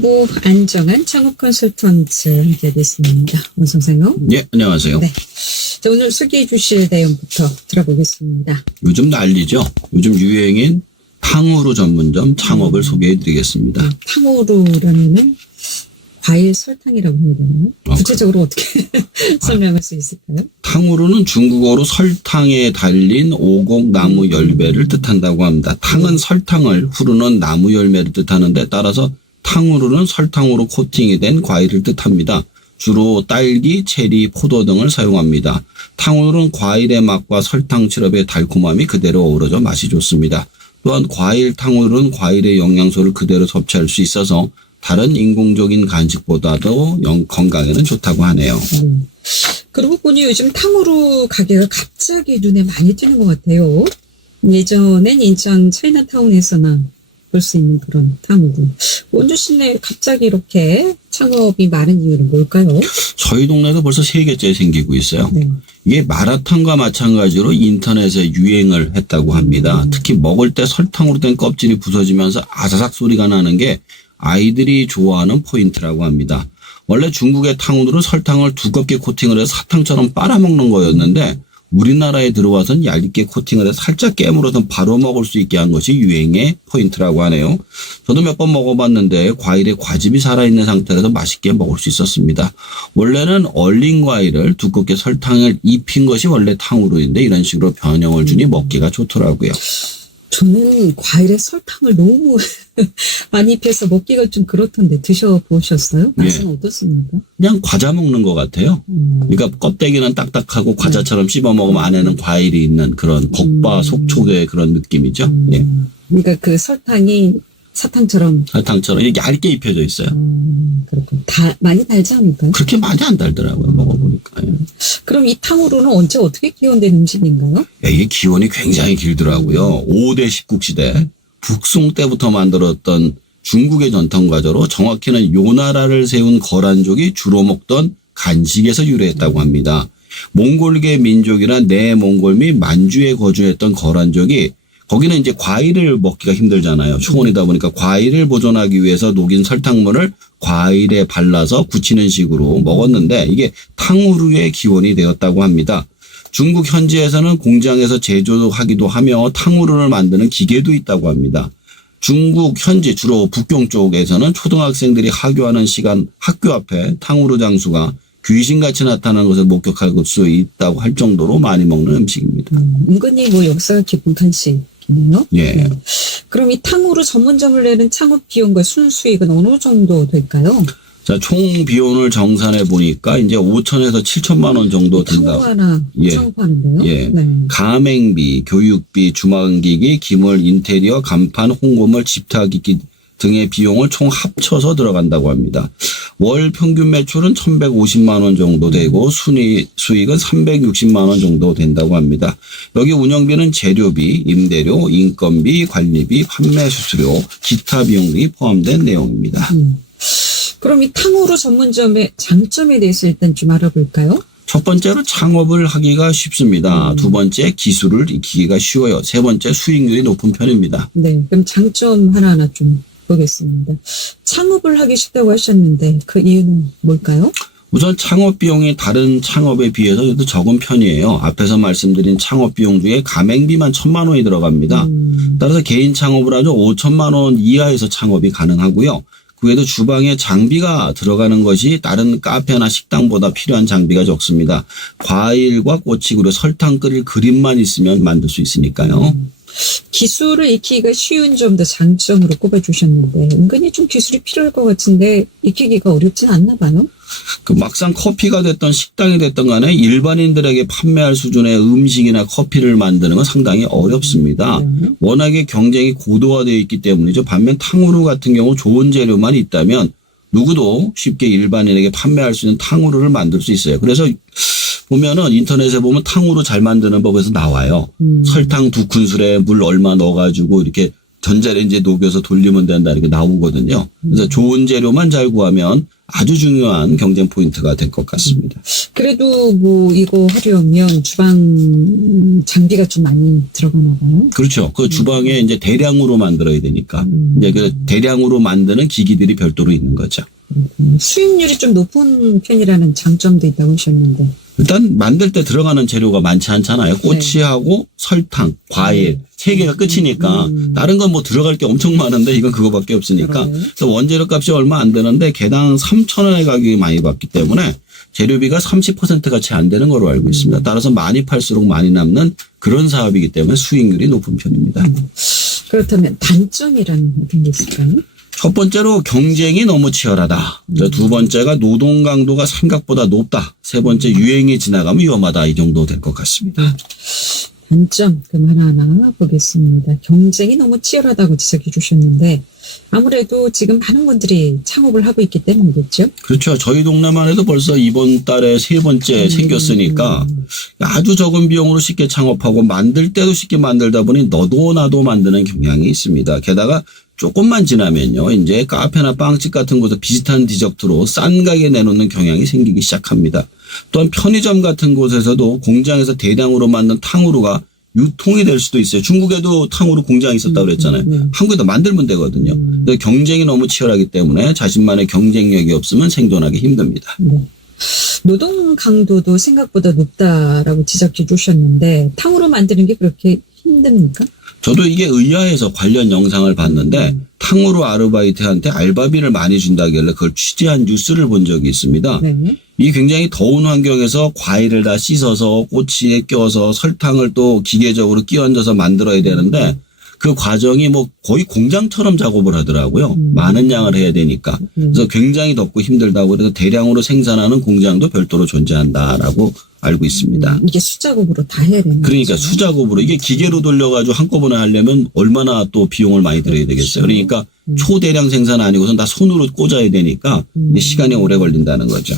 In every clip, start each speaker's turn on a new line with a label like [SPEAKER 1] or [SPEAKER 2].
[SPEAKER 1] 고 안정한 창업 컨설턴트 함께하겠습니다. 원성생요.
[SPEAKER 2] 예, 안녕하세요.
[SPEAKER 1] 네. 자, 오늘 소개해 주실 내용부터 들어보겠습니다.
[SPEAKER 2] 요즘 난리죠. 요즘 유행인 탕후루 전문점 창업을 소개해 드리겠습니다.
[SPEAKER 1] 네, 탕후루라는 과일 설탕이라고 하거든요.
[SPEAKER 2] 아,
[SPEAKER 1] 구체적으로 어떻게 설명할 수 있을까요?
[SPEAKER 2] 탕후루는 중국어로 설탕에 달린 오곡 나무 열매를 뜻한다고 합니다. 탕은 설탕을 후루는 나무 열매를 뜻하는데 따라서 탕후루는 설탕으로 코팅이 된 과일을 뜻합니다. 주로 딸기, 체리, 포도 등을 사용합니다. 탕후루는 과일의 맛과 설탕 시럽의 달콤함이 그대로 어우러져 맛이 좋습니다. 또한 과일 탕후루는 과일의 영양소를 그대로 섭취할 수 있어서 다른 인공적인 간식보다도 영- 건강에는 좋다고 하네요.
[SPEAKER 1] 음. 그러고 보니 요즘 탕후루 가게가 갑자기 눈에 많이 띄는 것 같아요. 예전엔 인천 차이나타운에서나 볼 수 있는 그런 탕후루. 원주 시내 갑자기 이렇게 창업이 많은 이유는 뭘까요?
[SPEAKER 2] 저희 동네도 벌써 세 개째 생기고 있어요.
[SPEAKER 1] 네.
[SPEAKER 2] 이게 마라탕과 마찬가지로 인터넷에 유행을 했다고 합니다. 특히 먹을 때 설탕으로 된 껍질이 부서지면서 아사삭 소리가 나는 게 아이들이 좋아하는 포인트라고 합니다. 원래 중국의 탕후루는 설탕을 두껍게 코팅을 해서 사탕처럼 빨아먹는 거였는데 우리나라에 들어와선 얇게 코팅을 해서 살짝 깨물어서 바로 먹을 수 있게 한 것이 유행의 포인트라고 하네요. 저도 몇 번 먹어봤는데 과일에 과즙이 살아있는 상태라서 맛있게 먹을 수 있었습니다. 원래는 얼린 과일을 두껍게 설탕을 입힌 것이 원래 탕후루인데 이런 식으로 변형을 주니 먹기가 좋더라고요.
[SPEAKER 1] 저는 과일에 설탕을 너무 많이 입혀서 먹기가 좀 그렇던데 드셔보셨어요? 맛은 어떻습니까?
[SPEAKER 2] 그냥 과자 먹는 것 같아요.
[SPEAKER 1] 음.
[SPEAKER 2] 그러니까 껍데기는 딱딱하고 과자처럼 씹어 먹으면 안에는 과일이 있는 그런 겉바 속촉의 그런 느낌이죠. 예.
[SPEAKER 1] 그러니까 그 설탕이 사탕처럼
[SPEAKER 2] 설탕처럼 이렇게 얇게 입혀져 있어요.
[SPEAKER 1] 음, 그렇군. 다 많이 달지 않을까요?
[SPEAKER 2] 그렇게 많이 안 달더라고요. 먹어보니까. 예.
[SPEAKER 1] 그럼 이 탕후루는 언제 어떻게 기원된 음식인가요?
[SPEAKER 2] 야, 이게 기원이 굉장히 길더라고요. 5대 19 시대 북송 때부터 만들었던 중국의 전통 과자로 정확히는 요나라를 세운 거란족이 주로 먹던 간식에서 유래했다고 합니다. 몽골계 민족이나 내몽골 및 만주에 거주했던 거란족이 거기는 이제 과일을 먹기가 힘들잖아요. 초원이다 보니까 과일을 보존하기 위해서 녹인 설탕물을 과일에 발라서 굳히는 식으로 먹었는데 이게 탕후루의 기원이 되었다고 합니다. 중국 현지에서는 공장에서 제조하기도 하며 탕후루를 만드는 기계도 있다고 합니다. 중국 현지 주로 북경 쪽에서는 초등학생들이 하교하는 시간 학교 앞에 탕후루 장수가 귀신같이 나타나는 것을 목격할 수 있다고 할 정도로 많이 먹는 음식입니다.
[SPEAKER 1] 음, 은근히 뭐 역사가 깊은 간식 이네요.
[SPEAKER 2] 예.
[SPEAKER 1] 네. 그럼 이 탕후루 전문점을 내는 창업 비용과 순수익은 어느 정도 될까요?
[SPEAKER 2] 자, 총 비용을 정산해 보니까 이제 5천에서 7천만 원 정도 든다.
[SPEAKER 1] 하나
[SPEAKER 2] 예.
[SPEAKER 1] 창업하는데요.
[SPEAKER 2] 예.
[SPEAKER 1] 네.
[SPEAKER 2] 가맹비, 교육비, 주방기기, 기물, 인테리어, 간판, 홍보물, 집타기기 등의 비용을 총 합쳐서 들어간다고 합니다. 월 평균 매출은 1,150만 원 정도 되고 순위 수익은 360만 원 정도 된다고 합니다. 여기 운영비는 재료비, 임대료, 인건비, 관리비, 판매 수수료, 기타 비용 등이 포함된 내용입니다.
[SPEAKER 1] 음. 그럼 이 탕후루 전문점의 장점에 대해서 일단 좀 알아볼까요?
[SPEAKER 2] 첫 번째로 창업을 하기가 쉽습니다. 두 번째 기술을 익히기가 쉬워요. 세 번째 수익률이 높은 편입니다.
[SPEAKER 1] 네. 그럼 장점 하나하나 좀 보겠습니다. 창업을 하기 쉽다고 하셨는데 그 이유는 뭘까요?
[SPEAKER 2] 우선 창업 비용이 다른 창업에 비해서 그래도 적은 편이에요. 앞에서 말씀드린 창업 비용 중에 가맹비만 천만 원이 들어갑니다.
[SPEAKER 1] 음,
[SPEAKER 2] 따라서 개인 창업을 하죠. 5천만 원 이하에서 창업이 가능하고요. 그 외에도 주방에 장비가 들어가는 것이 다른 카페나 식당보다 필요한 장비가 적습니다. 과일과 꼬치 그리고 설탕 끓일 그림만 있으면 만들 수 있으니까요.
[SPEAKER 1] 기술을 익히기가 쉬운 점도 장점으로 꼽아주셨는데 은근히 좀 기술이 필요할 것 같은데 익히기가 어렵진 않나 봐요.
[SPEAKER 2] 그 막상 커피가 됐던 식당이 됐던 간에 일반인들에게 판매할 수준의 음식이나 커피를 만드는 건 상당히 어렵습니다.
[SPEAKER 1] 네.
[SPEAKER 2] 워낙에 경쟁이 고도화되어 있기 때문이죠. 반면 탕후루 같은 경우 좋은 재료만 있다면 누구도 쉽게 일반인에게 판매할 수 있는 탕후루를 만들 수 있어요. 그래서 보면은 인터넷에 보면 탕후루 잘 만드는 법에서 나와요.
[SPEAKER 1] 음.
[SPEAKER 2] 설탕 두 큰술에 물 얼마 넣어가지고 이렇게 전자레인지에 녹여서 돌리면 된다 이렇게 나오거든요. 그래서 좋은 재료만 잘 구하면 아주 중요한 경쟁 포인트가 될 것 같습니다.
[SPEAKER 1] 그래도 뭐 이거 하려면 주방 장비가 좀 많이 들어가나 봐요.
[SPEAKER 2] 그렇죠. 그 주방에 이제 대량으로 만들어야 되니까
[SPEAKER 1] 음.
[SPEAKER 2] 이제 그 대량으로 만드는 기기들이 별도로 있는 거죠.
[SPEAKER 1] 음, 수익률이 좀 높은 편이라는 장점도 있다고 하셨는데.
[SPEAKER 2] 일단 만들 때 들어가는 재료가 많지 않잖아요. 꼬치하고 설탕, 과일 세 개가 끝이니까
[SPEAKER 1] 음.
[SPEAKER 2] 다른 건 뭐 들어갈 게 엄청 많은데 이건 그거밖에 없으니까
[SPEAKER 1] 그러네.
[SPEAKER 2] 그래서 원재료 값이 얼마 안 되는데 개당 3천 원의 가격이 많이 받기 때문에 재료비가 30%가 채 안 되는 걸로 알고 있습니다. 따라서 많이 팔수록 많이 남는 그런 사업이기 때문에 수익률이 높은 편입니다.
[SPEAKER 1] 그렇다면 단점이라는 게 있을까요?
[SPEAKER 2] 첫 번째로 경쟁이 너무 치열하다. 두 번째가 노동 강도가 생각보다 높다. 세 번째 유행이 지나가면 위험하다. 이 정도 될 것 같습니다.
[SPEAKER 1] 단점 그럼 하나하나 보겠습니다. 경쟁이 너무 치열하다고 지적해 주셨는데 아무래도 지금 많은 분들이 창업을 하고 있기 때문이겠죠.
[SPEAKER 2] 그렇죠. 저희 동네만 해도 벌써 이번 달에 세 번째 생겼으니까 아주 적은 비용으로 쉽게 창업하고 만들 때도 쉽게 만들다 보니 너도 나도 만드는 경향이 있습니다. 게다가 조금만 지나면요. 이제 카페나 빵집 같은 곳에 비슷한 디저트로 싼 가게 내놓는 경향이 생기기 시작합니다. 또한 편의점 같은 곳에서도 공장에서 대량으로 만든 탕후루가 유통이 될 수도 있어요. 중국에도 탕후루 공장이 있었다고 그랬잖아요.
[SPEAKER 1] 음, 음.
[SPEAKER 2] 한국에도 만들면 되거든요.
[SPEAKER 1] 음.
[SPEAKER 2] 근데 경쟁이 너무 치열하기 때문에 자신만의 경쟁력이 없으면 생존하기 힘듭니다.
[SPEAKER 1] 네. 노동 강도도 생각보다 높다라고 지적해 주셨는데 탕후루 만드는 게 그렇게 힘듭니까?
[SPEAKER 2] 저도 이게 의아해서 관련 영상을 봤는데 탕후루 아르바이트한테 알바비를 많이 준다길래 그걸 취재한 뉴스를 본 적이 있습니다.
[SPEAKER 1] 네.
[SPEAKER 2] 이 굉장히 더운 환경에서 과일을 다 씻어서 꼬치에 껴서 설탕을 또 기계적으로 끼얹어서 만들어야 되는데 그 과정이 뭐 거의 공장처럼 작업을 하더라고요.
[SPEAKER 1] 음.
[SPEAKER 2] 많은 양을 해야 되니까.
[SPEAKER 1] 음.
[SPEAKER 2] 그래서 굉장히 덥고 힘들다고 그래서 대량으로 생산하는 공장도 별도로 존재한다라고 알고 있습니다.
[SPEAKER 1] 음, 이게 수작업으로 다 해야 되는
[SPEAKER 2] 그러니까
[SPEAKER 1] 거죠.
[SPEAKER 2] 수작업으로 이게 기계로 돌려가지고 한꺼번에 하려면 얼마나 또 비용을 많이 들어야 되겠어요. 그러니까
[SPEAKER 1] 음.
[SPEAKER 2] 초대량 생산 아니고선 다 손으로 꽂아야 되니까
[SPEAKER 1] 음.
[SPEAKER 2] 시간이 오래 걸린다는 거죠.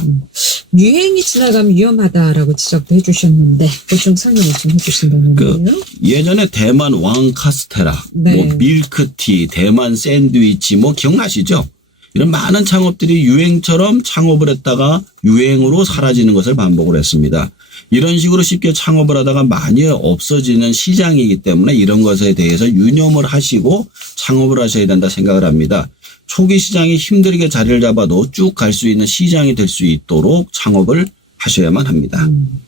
[SPEAKER 1] 유행이 지나가면 위험하다라고 지적도 해주셨는데 좀 설명을 좀 해주신다면요.
[SPEAKER 2] 그 예전에 대만 왕 카스테라,
[SPEAKER 1] 네.
[SPEAKER 2] 뭐 밀크티, 대만 샌드위치 뭐 기억나시죠? 이런 많은 창업들이 유행처럼 창업을 했다가 유행으로 사라지는 것을 반복을 했습니다. 이런 식으로 쉽게 창업을 하다가 많이 없어지는 시장이기 때문에 이런 것에 대해서 유념을 하시고 창업을 하셔야 된다 생각을 합니다. 초기 시장이 힘들게 자리를 잡아도 쭉 갈 수 있는 시장이 될 수 있도록 창업을 하셔야만 합니다.
[SPEAKER 1] 음.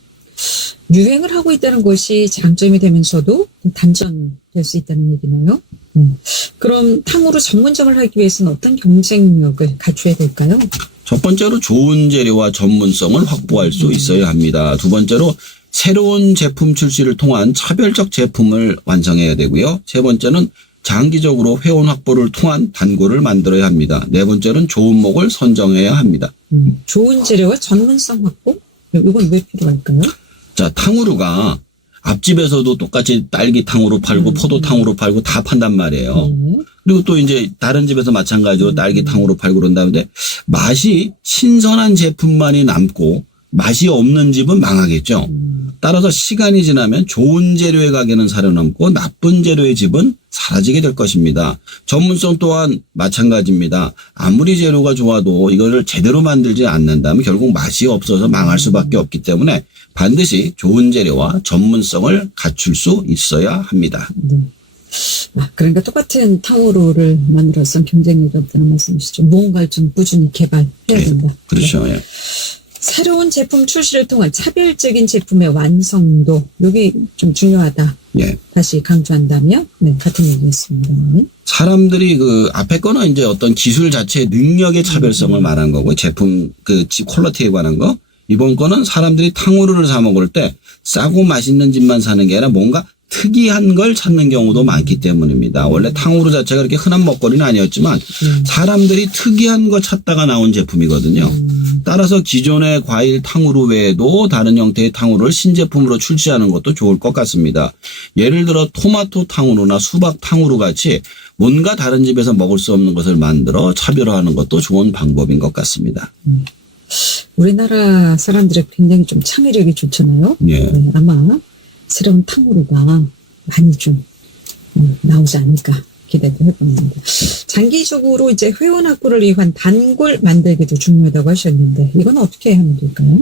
[SPEAKER 1] 유행을 하고 있다는 것이 장점이 되면서도 단점이 될수 있다는 얘기네요. 음. 그럼 탕후루 전문점을 하기 위해서는 어떤 경쟁력을 갖춰야 될까요?
[SPEAKER 2] 첫 번째로 좋은 재료와 전문성을 확보할 수 있어야 합니다. 두 번째로 새로운 제품 출시를 통한 차별적 제품을 완성해야 되고요. 세 번째는 장기적으로 회원 확보를 통한 단골을 만들어야 합니다. 네 번째는 좋은 목을 선정해야 합니다.
[SPEAKER 1] 음. 좋은 재료와 전문성 확보? 이건 왜 필요할까요?
[SPEAKER 2] 자, 탕후루가 앞집에서도 똑같이 딸기 탕후루 팔고
[SPEAKER 1] 음.
[SPEAKER 2] 포도 탕후루 팔고 다 판단 말이에요.
[SPEAKER 1] 네.
[SPEAKER 2] 그리고 또 이제 다른 집에서 마찬가지로 딸기 탕후루 팔고 그런다는데 맛이 신선한 제품만이 남고 맛이 없는 집은 망하겠죠.
[SPEAKER 1] 음.
[SPEAKER 2] 따라서 시간이 지나면 좋은 재료의 가게는 살아남고 나쁜 재료의 집은 사라지게 될 것입니다. 전문성 또한 마찬가지입니다. 아무리 재료가 좋아도 이거를 제대로 만들지 않는다면 결국 맛이 없어서 망할 수밖에 없기 때문에 반드시 좋은 재료와 전문성을 갖출 수 있어야 합니다.
[SPEAKER 1] 네. 아, 그러니까 똑같은 탕후루를 만들어서 경쟁력이 없다는 말씀이시죠. 무언가를 좀 꾸준히 개발해야
[SPEAKER 2] 네,
[SPEAKER 1] 된다. 네.
[SPEAKER 2] 그렇죠. 예.
[SPEAKER 1] 새로운 제품 출시를 통한 차별적인 제품의 완성도 여기 좀 중요하다.
[SPEAKER 2] 예.
[SPEAKER 1] 다시 강조한다면 네 같은 얘기였습니다. 네.
[SPEAKER 2] 사람들이 그 앞에 거는 이제 어떤 기술 자체의 능력의 차별성을 말한 거고 제품 그 지- 퀄리티에 관한 거 이번 거는 사람들이 탕후루를 사 먹을 때 싸고 맛있는 집만 사는 게 아니라 뭔가 특이한 걸 찾는 경우도 많기 때문입니다. 원래 탕후루 자체가 그렇게 흔한 먹거리는 아니었지만
[SPEAKER 1] 음.
[SPEAKER 2] 사람들이 특이한 거 찾다가 나온 제품이거든요.
[SPEAKER 1] 음,
[SPEAKER 2] 따라서 기존의 과일 탕후루 외에도 다른 형태의 탕후루를 신제품으로 출시하는 것도 좋을 것 같습니다. 예를 들어 토마토 탕후루나 수박 탕후루 같이 뭔가 다른 집에서 먹을 수 없는 것을 만들어 차별화하는 것도 좋은 방법인 것 같습니다.
[SPEAKER 1] 우리나라 사람들이 굉장히 좀 창의력이 좋잖아요.
[SPEAKER 2] 예.
[SPEAKER 1] 네, 아마 새로운 탕후루가 많이 좀 음, 나오지 않을까 기대도 해봅니다. 장기적으로 이제 회원 확보를 위한 단골 만들기도 중요하다고 하셨는데 이건 어떻게 하면 될까요?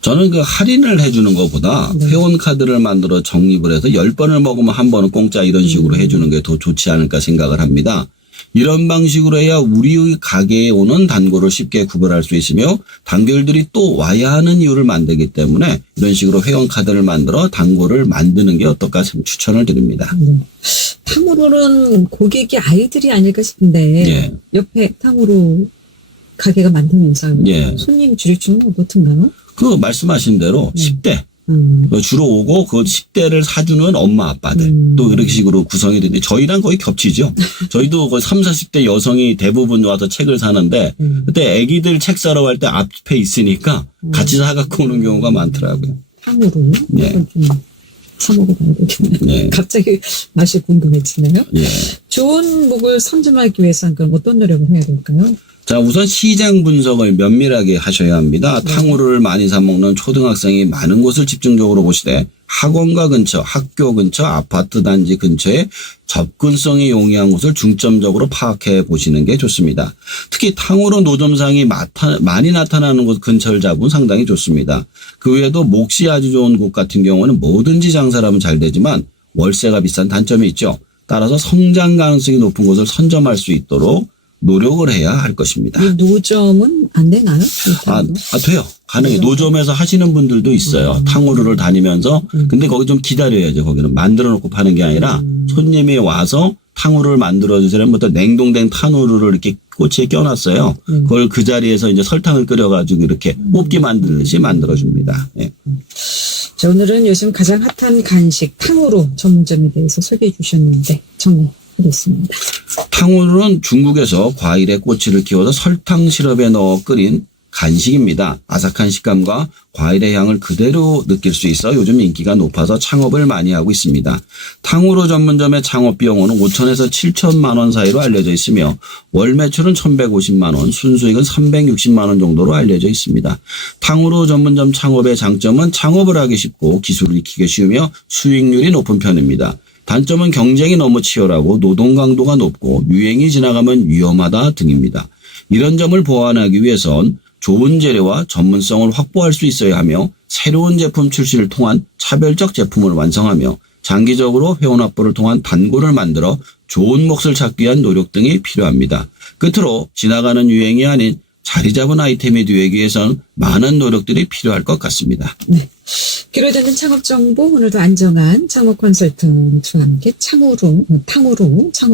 [SPEAKER 2] 저는 그 할인을 해주는 것보다
[SPEAKER 1] 네.
[SPEAKER 2] 회원 카드를 만들어 적립을 해서 10번을 먹으면 한 번은 공짜 이런 식으로
[SPEAKER 1] 음.
[SPEAKER 2] 해주는 게 더 좋지 않을까 생각을 합니다. 이런 방식으로 해야 우리의 가게에 오는 단골을 쉽게 구별할 수 있으며 단골들이 또 와야 하는 이유를 만들기 때문에 이런 식으로 회원 카드를 만들어 단골을 만드는 게 어떨까 추천을 드립니다.
[SPEAKER 1] 네. 탕후루는 고객이 아이들이 아닐까 싶은데
[SPEAKER 2] 예.
[SPEAKER 1] 옆에 탕후루 가게가 많다면서요.
[SPEAKER 2] 예.
[SPEAKER 1] 손님 줄여주는 건 어떻나요?
[SPEAKER 2] 그 말씀하신 대로
[SPEAKER 1] 네.
[SPEAKER 2] 10대
[SPEAKER 1] 음,
[SPEAKER 2] 주로 오고 그 10대를 사주는 엄마 아빠들
[SPEAKER 1] 음.
[SPEAKER 2] 또 이렇게 식으로 구성이 되는데 저희랑 거의 겹치죠. 저희도 거의 3, 40대 여성이 대부분 와서 책을 사는데
[SPEAKER 1] 음.
[SPEAKER 2] 그때 아기들 책 사러 갈 때 앞에 있으니까 같이 사갖고 오는 경우가 많더라고요. 예.
[SPEAKER 1] 이건 좀 사 먹어봐야 되겠네요.
[SPEAKER 2] 네.
[SPEAKER 1] 갑자기 맛이 궁금해지네요.
[SPEAKER 2] 예.
[SPEAKER 1] 좋은 목을 선점하기 위해서는 그럼 어떤 노력을 해야 될까요?
[SPEAKER 2] 자, 우선 시장 분석을 면밀하게 하셔야 합니다. 탕후루를 많이 사 먹는 초등학생이 많은 곳을 집중적으로 보시되 학원가 근처, 학교 근처, 아파트 단지 근처에 접근성이 용이한 곳을 중점적으로 파악해 보시는 게 좋습니다. 특히 탕후루 노점상이 많이 나타나는 곳 근처를 잡으면 상당히 좋습니다. 그 외에도 몫이 아주 좋은 곳 같은 경우는 뭐든지 장사를 하면 잘 되지만 월세가 비싼 단점이 있죠. 따라서 성장 가능성이 높은 곳을 선점할 수 있도록 노력을 해야 할 것입니다.
[SPEAKER 1] 이 노점은 안 되나요? 이
[SPEAKER 2] 아? 아, 돼요. 가능해. 노점에서 하시는 분들도 있어요.
[SPEAKER 1] 음.
[SPEAKER 2] 탕후루를 다니면서.
[SPEAKER 1] 음.
[SPEAKER 2] 근데 거기 좀 기다려야죠. 거기는 만들어 놓고 파는 게 아니라
[SPEAKER 1] 음.
[SPEAKER 2] 손님이 와서 탕후루를 만들어 주시려면부터 냉동된 탕후루를 이렇게 꼬치에 껴놨어요.
[SPEAKER 1] 음.
[SPEAKER 2] 그걸 그 자리에서 이제 설탕을 끓여가지고 이렇게 뽑기 만들듯이 만들어 줍니다. 예.
[SPEAKER 1] 자, 오늘은 요즘 가장 핫한 간식 탕후루 전문점에 대해서 소개해 주셨는데 정리 하겠습니다.
[SPEAKER 2] 탕후루는 중국에서 과일의 꼬치를 키워서 설탕 시럽에 넣어 끓인 간식입니다. 아삭한 식감과 과일의 향을 그대로 느낄 수 있어 요즘 인기가 높아서 창업을 많이 하고 있습니다. 탕후루 전문점의 창업 비용은 5천에서 7천만 원 사이로 알려져 있으며 월 매출은 1,150만 원, 순수익은 360만 원 정도로 알려져 있습니다. 탕후루 전문점 창업의 장점은 창업을 하기 쉽고 기술을 익히기 쉬우며 수익률이 높은 편입니다. 단점은 경쟁이 너무 치열하고 노동 강도가 높고 유행이 지나가면 위험하다 등입니다. 이런 점을 보완하기 위해선 좋은 재료와 전문성을 확보할 수 있어야 하며 새로운 제품 출시를 통한 차별적 제품을 완성하며 장기적으로 회원 확보를 통한 단골을 만들어 좋은 몫을 찾기 위한 노력 등이 필요합니다. 끝으로 지나가는 유행이 아닌 자리 잡은 아이템이 되기 위해선 많은 노력들이 필요할 것 같습니다.
[SPEAKER 1] 기로되는 창업 정보 오늘도 안정한 창업 컨설턴트와 함께 창후루 탕후루 창업